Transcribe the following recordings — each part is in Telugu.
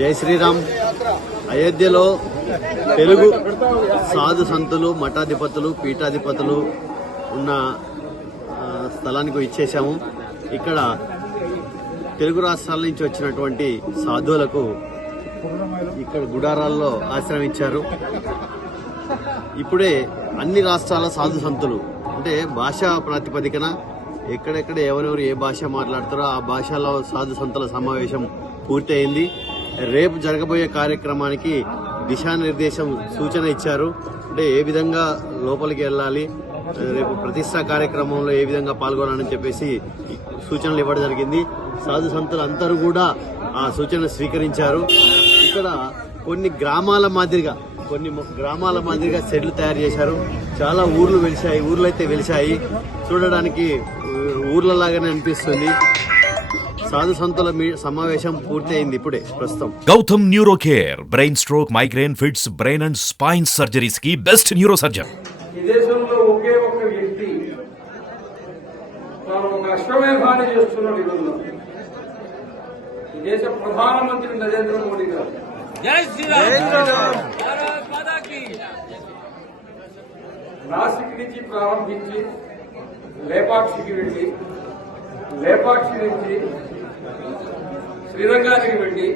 జై శ్రీరామ్. అయోధ్యలో తెలుగు సాధు సంతులు, మఠాధిపతులు, పీఠాధిపతులు ఉన్న స్థలానికి ఇచ్చేశాము. ఇక్కడ తెలుగు రాష్ట్రాల నుంచి వచ్చినటువంటి సాధువులకు ఇక్కడ గుడారాల్లో ఆశ్రయం ఇచ్చారు. ఇప్పుడే అన్ని రాష్ట్రాల సాధు సంతులు అంటే భాషా ప్రాతిపదికన ఎక్కడెక్కడ ఎవరెవరు ఏ భాష మాట్లాడతారో ఆ భాషలో సాధు సంతుల సమావేశం పూర్తయింది. రేపు జరగబోయే కార్యక్రమానికి దిశానిర్దేశం సూచన ఇచ్చారు. అంటే ఏ విధంగా లోపలికి వెళ్ళాలి, రేపు ప్రతిష్టా కార్యక్రమంలో ఏ విధంగా పాల్గొనాలని చెప్పేసి సూచనలు ఇవ్వడం జరిగింది. సాధు సంతులు అందరూ కూడా ఆ సూచనలు స్వీకరించారు. ఇక్కడ కొన్ని గ్రామాల మాదిరిగా షెడ్లు తయారు చేశారు. చాలా ఊర్లు అయితే వెలిశాయి. చూడడానికి ఊర్లలాగానే అనిపిస్తుంది. సాధు సంతుల సమావేశం పూర్తయింది ఇప్పుడే ప్రస్తుతం. Gautam neuro care, brain stroke, migraine, fits, brain and spine surgeries కి బెస్ట్ న్యూరో సర్జన్. ఈ దేశంలో ఒకే ఒక్క వ్యక్తి తాను ఒక అశ్వమేధాన్ని చేస్తున్నాడు. ఈరోజు ఈ దేశ ప్రధానమంత్రి నరేంద్ర మోడీ గారు నాసిక్ నుంచి ప్రారంభించి లేపాక్షికి వెళ్లి, లేపాక్షి నుంచి శ్రీరంగానికి వెళ్లి,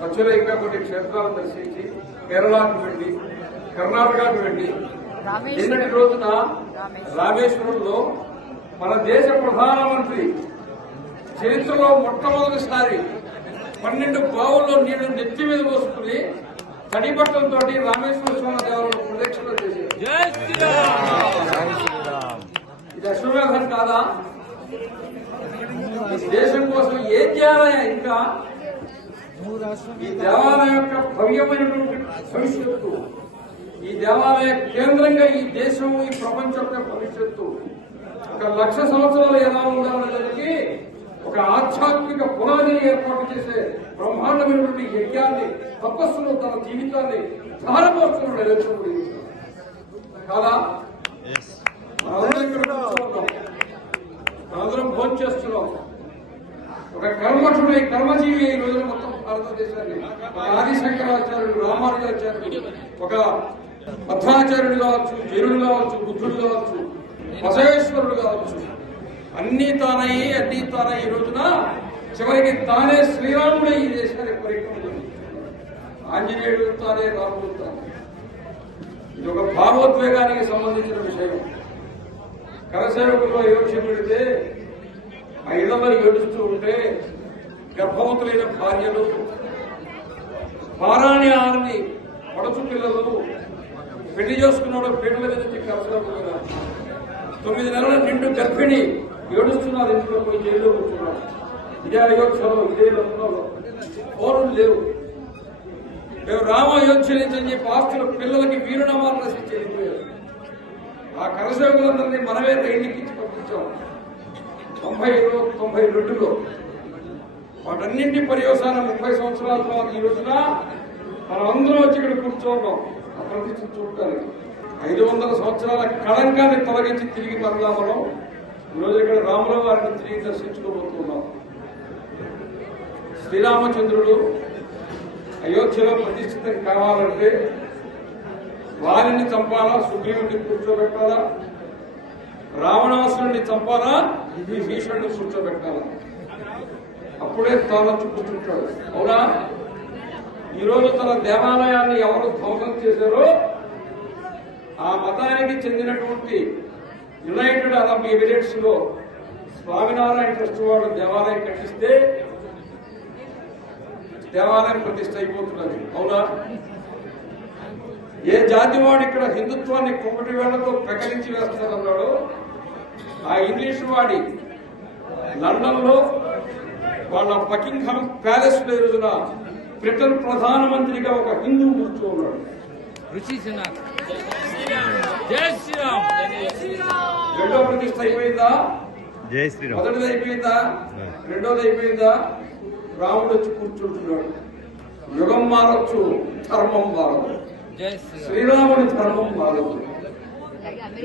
మధ్యలో ఇంకా కొన్ని క్షేత్రాలను దర్శించి కేరళకు వెళ్లి, కర్ణాటకకు వెళ్లి, నిన్నటి రోజున రామేశ్వరంలో మన దేశ ప్రధానమంత్రి చరిత్రలో మొట్టమొదటిసారి 12 బావుల్లో నీళ్లు నెత్తి మీద పోసుకుని తడి బట్టలతో రామేశ్వర స్వామి దేవాలయంలో ప్రదక్షిణ చేశారు. ఇది అశ్వమేధం కాదా? ఈ దేశం కోసం ఏం చేయాలయా? ఇంకా ఈ దేవాలయం యొక్క భవ్యమైనటువంటి భవిష్యత్తు, ఈ దేవాలయ కేంద్రంగా ఈ దేశం, ఈ ప్రపంచం యొక్క భవిష్యత్తు 1,00,000 సంవత్సరాలు ఎలా ఉండాలనేదానికి ఒక ఆధ్యాత్మిక పునాదిని ఏర్పాటు చేసే బ్రహ్మాండమైనటువంటి యజ్ఞాన్ని, తపస్సును, తన జీవితాన్ని ధారపోస్తున్నాడు నరేంద్ర మోడీ కాదా? మనందరం ఇక్కడ కూర్చోన్నాం, మనందరం భోజనం చేస్తున్నాం. ఒక కర్మఠుడై, కర్మజీవి ఈ రోజున మొత్తం భారతదేశాన్ని ఒక ఆదిశంకరాచార్యుడు, రామానుజాచార్యుడు, ఒక మధ్వాచార్యుడు కావచ్చు, జైనుడు కావచ్చు, బుద్ధుడు కావచ్చు, బసవేశ్వరుడు కావచ్చు, అన్నీ తానై ఈ రోజున చివరికి తానే శ్రీరాముడే ఈ దేశానికి పరిక్రమ. ఆంజనేయుడు తానే, రాముడు తానే. ఇది ఒక భావోద్వేగానికి సంబంధించిన విషయం. కరసేవకుల్లో యోచన పెడితే ఆ ఇళ్లలో ఏడుస్తూ ఉంటే గర్భవతులైన భార్యలు, పారాణి ఆరని పడచు పిల్లలు, పెళ్లి చేసుకున్నాడు పీటల మీద నుంచి కరసేవకులుగా 9 నెలల నిండు గర్భిణి ఏడుస్తున్నారు. ఇంట్లో పోయి జైల్లో కూర్చున్నారు. ఇదే అయోధ్యలో, ఇదే లంకలో పౌరులు లేవు. మేము రామ అయోధ్య నుంచి అని చెప్పి ఆస్తుల పిల్లలకి వీరునామాలు రచించి వెళ్ళిపోయారు. ఆ కరసేవకులందరినీ మనమే రైళ్ళకిచ్చి పంపించాం 92లో. వాటన్నింటి పర్యవసానం 30 సంవత్సరాల తర్వాత ఈ రోజున మనం అందరం వచ్చి ఇక్కడ కూర్చోవడం, ఆ ప్రతిష్ఠ చూడటానికి 500 సంవత్సరాల కళంకాన్ని తొలగించి తిరిగి మరలా మనం ఈరోజు ఇక్కడ రాముల వారిని తిరిగి దర్శించుకోబోతున్నాం. శ్రీరామచంద్రుడు అయోధ్యలో ప్రతిష్ఠితం కావాలంటే వారిని చంపాలా, సుగ్రీవుడిని కూర్చోబెట్టాలా, రావణాసురుడిని చంపాలా, భీషణుడిని కూర్చోబెట్టాలా, అప్పుడే తాను కూర్చుంటాడు. అవునా? ఈరోజు తన దేవాలయాన్ని ఎవరు ధ్వంసం చేశారో ఆ మతానికి చెందినటువంటి యునైటెడ్ అరబ్ ఎమిరేట్స్ లో స్వామినారాయణ ట్రస్ట్ వాడు దేవాలయం కట్టిస్తే దేవాలయం ప్రతిష్ఠ అయిపోతున్నది. అవునా? ఏ జాతి వాడు ఇక్కడ హిందుత్వాన్ని కుంపటి వేళ్లతో ప్రకటించి వేస్తారన్నాడో ఆ ఇంగ్లీష్ వాడి లండన్ లో వాళ్ళ బకింగ్హామ్ ప్యాలెస్ లో రోజున బ్రిటన్ ప్రధానమంత్రిగా ఒక హిందూ కూర్చో ఉన్నాడు. రెండో ప్రతిష్ఠ అయిపోయిందా? మొదటిది అయిపోయిందా? రెండోది అయిపోయిందా? రాముడు వచ్చి కూర్చుంటున్నాడు. యుగం మారచ్చు, ధర్మం మారదు. శ్రీరాముడి ధర్మం మారదు.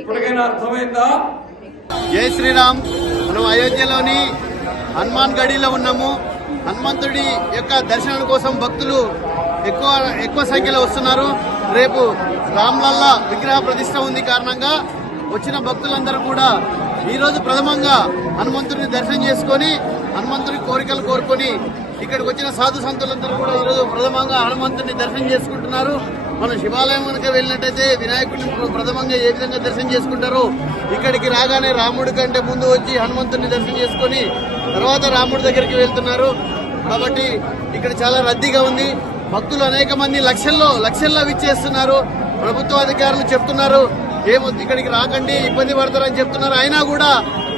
ఇప్పటికైనా అర్థమైందా? జై శ్రీరామ్. మనం అయోధ్యలోని హనుమాన్ గడిలో ఉన్నాము. హనుమంతుడి యొక్క దర్శనం కోసం భక్తులు ఎక్కువ సంఖ్యలో వస్తున్నారు. రేపు రామ్లల్లా విగ్రహ ప్రతిష్ట ఉంది కారణంగా వచ్చిన భక్తులందరూ కూడా ఈ రోజు ప్రథమంగా హనుమంతుడిని దర్శనం చేసుకొని హనుమంతుడి కోరికలు కోరుకొని ఇక్కడికి వచ్చిన సాధు సంతులందరూ కూడా ఈ రోజు ప్రథమంగా హనుమంతుడిని దర్శనం చేసుకుంటున్నారు. మనం శివాలయం కనుక వెళ్ళినట్టయితే వినాయకుడిని ప్రథమంగా ఏ విధంగా దర్శనం చేసుకుంటారో ఇక్కడికి రాగానే రాముడి కంటే ముందు వచ్చి హనుమంతుడిని దర్శనం చేసుకొని తర్వాత రాముడి దగ్గరికి వెళ్తున్నారు. కాబట్టి ఇక్కడ చాలా రద్దీగా ఉంది. భక్తులు అనేక మంది లక్షల్లో విచ్చేస్తున్నారు. ప్రభుత్వ అధికారులు చెప్తున్నారు ఇక్కడికి రాకండి, ఇబ్బంది పడతారని చెప్తున్నారు. అయినా కూడా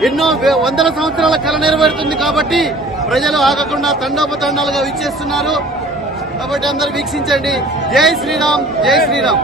ఎన్నో వందల సంవత్సరాల కళ నెరవేరుతుంది కాబట్టి ప్రజలు ఆగకుండా తండోపతండాలుగా విచ్చేస్తున్నారు. కాబట్టి అందరూ వీక్షించండి. జై శ్రీరామ్, జై శ్రీరామ్.